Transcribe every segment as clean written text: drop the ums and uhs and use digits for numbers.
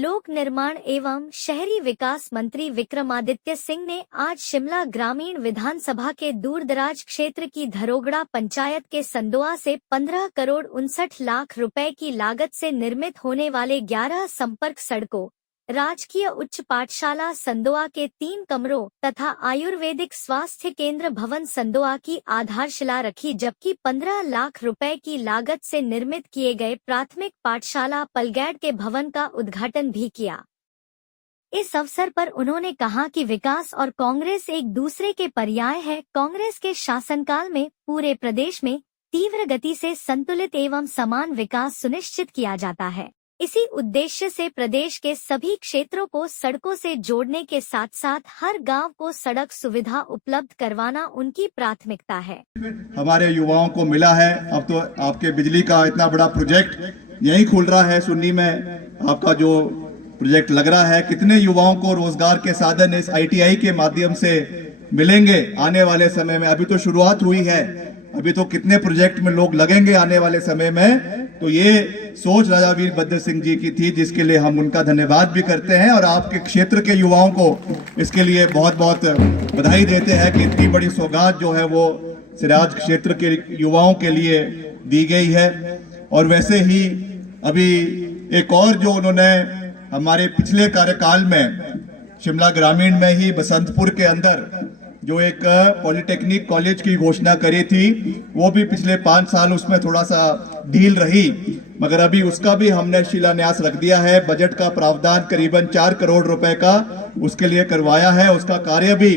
लोक निर्माण एवं शहरी विकास मंत्री विक्रमादित्य सिंह ने आज शिमला ग्रामीण विधानसभा के दूरदराज क्षेत्र की धरोगड़ा पंचायत के संदोआ से 15 करोड़ 59 लाख रुपए की लागत से निर्मित होने वाले 11 संपर्क सड़कों, राजकीय उच्च पाठशाला संदोआ के 3 कमरों तथा आयुर्वेदिक स्वास्थ्य केंद्र भवन संदोआ की आधारशिला रखी, जबकि 15 लाख रुपए की लागत से निर्मित किए गए प्राथमिक पाठशाला पलगैड के भवन का उद्घाटन भी किया। इस अवसर पर उन्होंने कहा कि विकास और कांग्रेस एक दूसरे के पर्याय है। कांग्रेस के शासनकाल में पूरे प्रदेश में तीव्र गति से संतुलित एवं समान विकास सुनिश्चित किया जाता है। इसी उद्देश्य से प्रदेश के सभी क्षेत्रों को सड़कों से जोड़ने के साथ साथ हर गांव को सड़क सुविधा उपलब्ध करवाना उनकी प्राथमिकता है। हमारे युवाओं को मिला है। अब तो आपके बिजली का इतना बड़ा प्रोजेक्ट यहीं खुल रहा है। सुन्नी में आपका जो प्रोजेक्ट लग रहा है, कितने युवाओं को रोजगार के साधन इस ITI के माध्यम से मिलेंगे आने वाले समय में। अभी तो शुरुआत हुई है, अभी तो कितने प्रोजेक्ट में लोग लगेंगे आने वाले समय में। तो ये सोच राजा वीरभद्र सिंह जी की थी, जिसके लिए हम उनका धन्यवाद भी करते हैं और आपके क्षेत्र के युवाओं को इसके लिए बहुत बहुत बधाई देते हैं कि इतनी बड़ी सौगात जो है वो सिराज क्षेत्र के युवाओं के लिए दी गई है। और वैसे ही अभी एक और जो उन्होंने हमारे पिछले कार्यकाल में शिमला ग्रामीण में ही बसंतपुर के अंदर जो एक पॉलिटेक्निक कॉलेज की घोषणा करी थी, वो भी पिछले 5 साल उसमें थोड़ा सा ढील रही, मगर अभी उसका भी हमने शिलान्यास रख दिया है। बजट का प्रावधान करीबन 4 करोड़ रुपए का उसके लिए करवाया है। उसका कार्य भी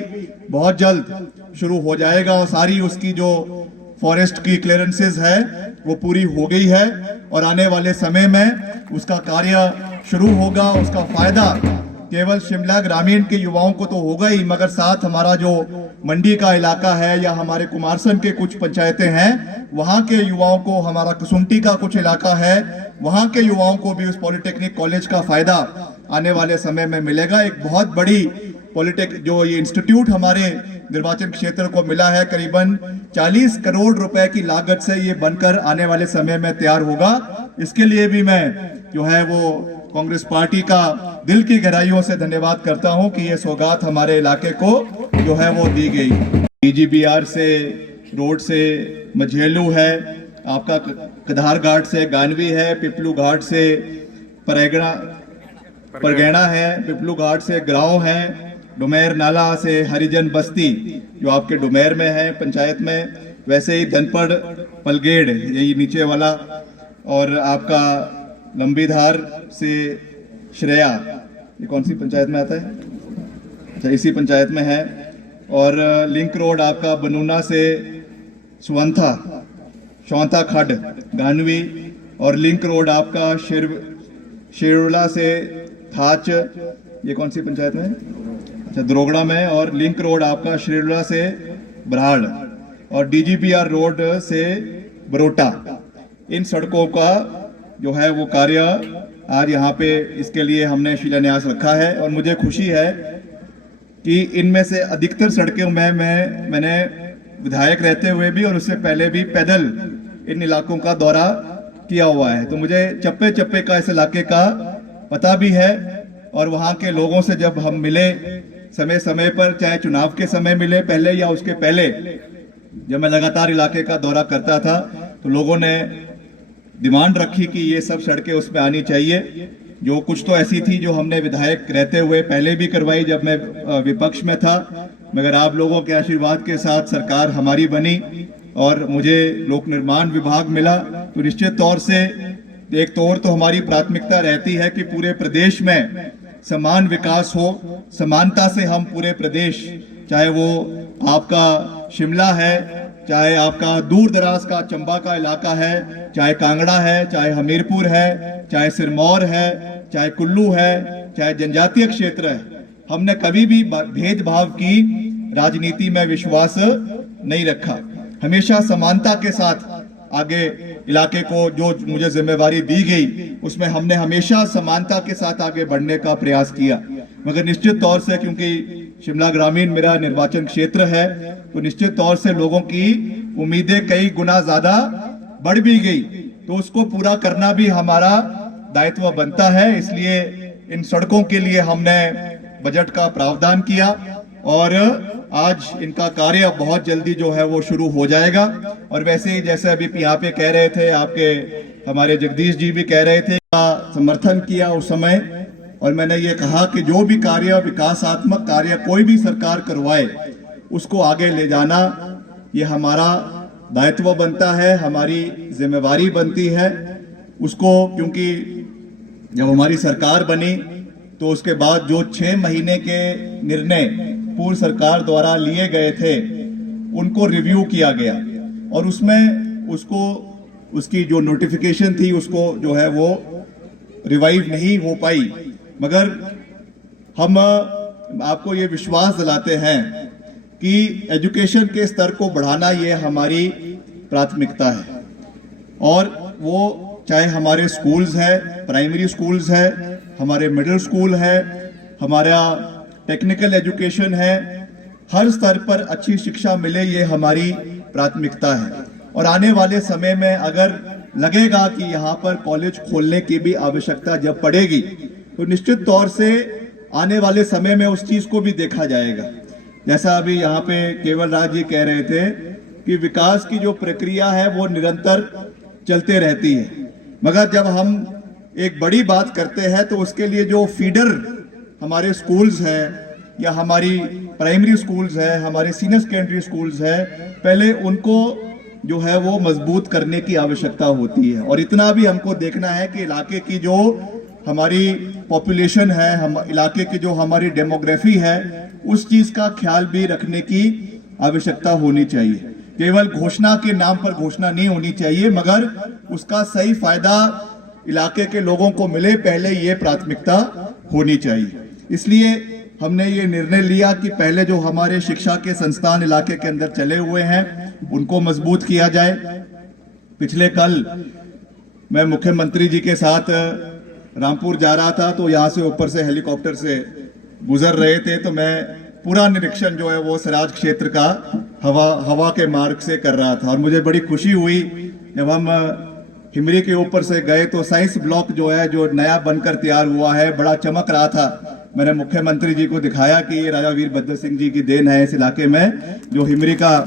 बहुत जल्द शुरू हो जाएगा और सारी उसकी जो फॉरेस्ट की क्लियरेंसेस है वो पूरी हो गई है और आने वाले समय में उसका कार्य शुरू होगा। उसका फायदा केवल शिमला ग्रामीण के युवाओं को तो होगा ही, मगर साथ हमारा जो मंडी का इलाका है या हमारे कुमारसम के कुछ पंचायतें हैं, वहां के युवाओं को, हमारा कसुंटी का कुछ इलाका है, वहां के युवाओं को भी उस पॉलिटेक्निक कॉलेज का फायदा आने वाले समय में मिलेगा। एक बहुत बड़ी जो ये इंस्टीट्यूट हमारे निर्वाचन क्षेत्र को मिला है, करीबन 40 करोड़ रुपए की लागत से ये बनकर आने वाले समय में तैयार होगा। इसके लिए भी मैं जो है वो कांग्रेस पार्टी का दिल की गहराइयों से धन्यवाद करता हूं कि ये सौगात हमारे इलाके को जो है वो दी गई। DGBR से रोड से मझेलू है, आपका कधार घाट से गानवी है, पिपलू घाट से परगैना है, पिपलू घाट से ग्राव है, डुमेर नाला से हरिजन बस्ती जो आपके डुमेर में है पंचायत में, वैसे ही धनपड़ पलगेड़ यही नीचे वाला, और आपका लंबीधार से श्रेया, ये कौन सी पंचायत में आता है? अच्छा, इसी पंचायत में है। और लिंक रोड आपका बनूना से शौंता खड गानवी, और लिंक रोड आपका शेरुला से थाच, ये कौन सी पंचायत में? अच्छा, द्रोगड़ा में। और लिंक रोड आपका शेरुला से बराड़, और DGBR रोड से बरोटा। इन सड़कों का जो है वो कार्य आज यहाँ पे इसके लिए हमने शिलान्यास रखा है। और मुझे खुशी है कि इनमें से अधिकतर सड़कों में मैंने विधायक रहते हुए भी और उससे पहले भी पैदल इन इलाकों का दौरा किया हुआ है, तो मुझे चप्पे चप्पे का इस इलाके का पता भी है। और वहाँ के लोगों से जब हम मिले समय समय पर, चाहे चुनाव के समय मिले पहले या उसके पहले, जब मैं लगातार इलाके का दौरा करता था, तो लोगों ने डिमांड रखी कि ये सब सड़कें उसमें आनी चाहिए। जो कुछ तो ऐसी थी जो हमने विधायक रहते हुए पहले भी करवाई जब मैं विपक्ष में था, मगर आप लोगों के आशीर्वाद के साथ सरकार हमारी बनी और मुझे लोक निर्माण विभाग मिला। तो निश्चित तौर से एक तौर तो हमारी प्राथमिकता रहती है कि पूरे प्रदेश में समान विकास हो, समानता से हम पूरे प्रदेश, चाहे वो आपका शिमला है, चाहे आपका दूर दराज का चंबा का इलाका है, चाहे कांगड़ा है, चाहे हमीरपुर है, चाहे सिरमौर है, चाहे कुल्लू है, चाहे जनजातीय क्षेत्र है, हमने कभी भी भेदभाव की राजनीति में विश्वास नहीं रखा। हमेशा समानता के साथ आगे इलाके को जो मुझे जिम्मेवारी दी गई उसमें हमने हमेशा समानता के साथ आगे बढ़ने का प्रयास किया। मगर निश्चित तौर से क्योंकि शिमला ग्रामीण मेरा निर्वाचन क्षेत्र है, तो निश्चित तौर से लोगों की उम्मीदें कई गुना ज्यादा बढ़ भी गई, तो उसको पूरा करना भी हमारा दायित्व बनता है। इसलिए इन सड़कों के लिए हमने बजट का प्रावधान किया और आज इनका कार्य बहुत जल्दी जो है वो शुरू हो जाएगा। और वैसे ही जैसे अभी यहाँ पे कह रहे थे, आपके हमारे जगदीश जी भी कह रहे थे, समर्थन किया उस समय, और मैंने ये कहा कि जो भी कार्य, विकासात्मक कार्य कोई भी सरकार करवाए उसको आगे ले जाना ये हमारा दायित्व बनता है, हमारी जिम्मेवारी बनती है उसको। क्योंकि जब हमारी सरकार बनी तो उसके बाद जो 6 महीने के निर्णय पूर्व सरकार द्वारा लिए गए थे उनको रिव्यू किया गया और उसमें उसकी जो नोटिफिकेशन थी उसको जो है वो रिवाइव नहीं हो पाई। मगर हम आपको ये विश्वास दिलाते हैं कि एजुकेशन के स्तर को बढ़ाना ये हमारी प्राथमिकता है, और वो चाहे हमारे स्कूल्स है, प्राइमरी स्कूल्स है, हमारे मिडिल स्कूल है, हमारा टेक्निकल एजुकेशन है, हर स्तर पर अच्छी शिक्षा मिले ये हमारी प्राथमिकता है। और आने वाले समय में अगर लगेगा कि यहाँ पर कॉलेज खोलने की भी आवश्यकता जब पड़ेगी तो निश्चित तौर से आने वाले समय में उस चीज को भी देखा जाएगा। जैसा अभी यहाँ पे केवल राज जी कह रहे थे कि विकास की जो प्रक्रिया है वो निरंतर चलते रहती है, मगर जब हम एक बड़ी बात करते हैं तो उसके लिए जो फीडर हमारे स्कूल्स हैं या हमारी प्राइमरी स्कूल्स है, हमारे सीनियर सेकेंडरी स्कूल्स है, पहले उनको जो है वो मजबूत करने की आवश्यकता होती है। और इतना भी हमको देखना है कि इलाके की जो हमारी पॉपुलेशन है, हम इलाके की जो हमारी डेमोग्राफी है, उस चीज का ख्याल भी रखने की आवश्यकता होनी चाहिए। केवल घोषणा के नाम पर घोषणा नहीं होनी चाहिए, मगर उसका सही फायदा इलाके के लोगों को मिले, पहले ये प्राथमिकता होनी चाहिए। इसलिए हमने ये निर्णय लिया कि पहले जो हमारे शिक्षा के संस्थान इलाके के अंदर चले हुए हैं उनको मजबूत किया जाए। पिछले कल मैं मुख्यमंत्री जी के साथ रामपुर जा रहा था, तो यहाँ से ऊपर से हेलीकॉप्टर से गुजर रहे थे, तो मैं पूरा निरीक्षण जो है वो सराज क्षेत्र का हवा के मार्ग से कर रहा था। और मुझे बड़ी खुशी हुई जब हम हिमरी के ऊपर से गए तो साइंस ब्लॉक जो है, जो नया बनकर तैयार हुआ है, बड़ा चमक रहा था। मैंने मुख्यमंत्री जी को दिखाया कि ये राजा वीरभद्र सिंह जी की देन है इस इलाके में, जो हिमरी का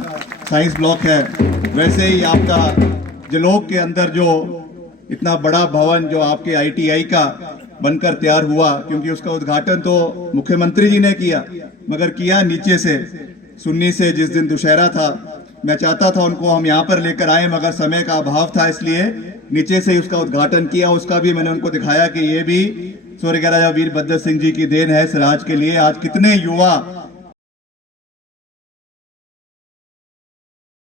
साइंस ब्लॉक है। वैसे ही आपका जलोग के अंदर जो इतना बड़ा भवन जो आपके ITI का बनकर तैयार हुआ, क्योंकि उसका उद्घाटन तो मुख्यमंत्री जी ने किया, मगर किया नीचे से, सुन्नी से। जिस दिन दुशहरा था मैं चाहता था उनको हम यहाँ पर लेकर आए, मगर समय का अभाव था, इसलिए नीचे से ही उसका उद्घाटन किया। उसका भी मैंने उनको दिखाया कि ये भी स्वर्गीय राजा वीरभद्र सिंह जी की देन है सराज के लिए। आज कितने युवा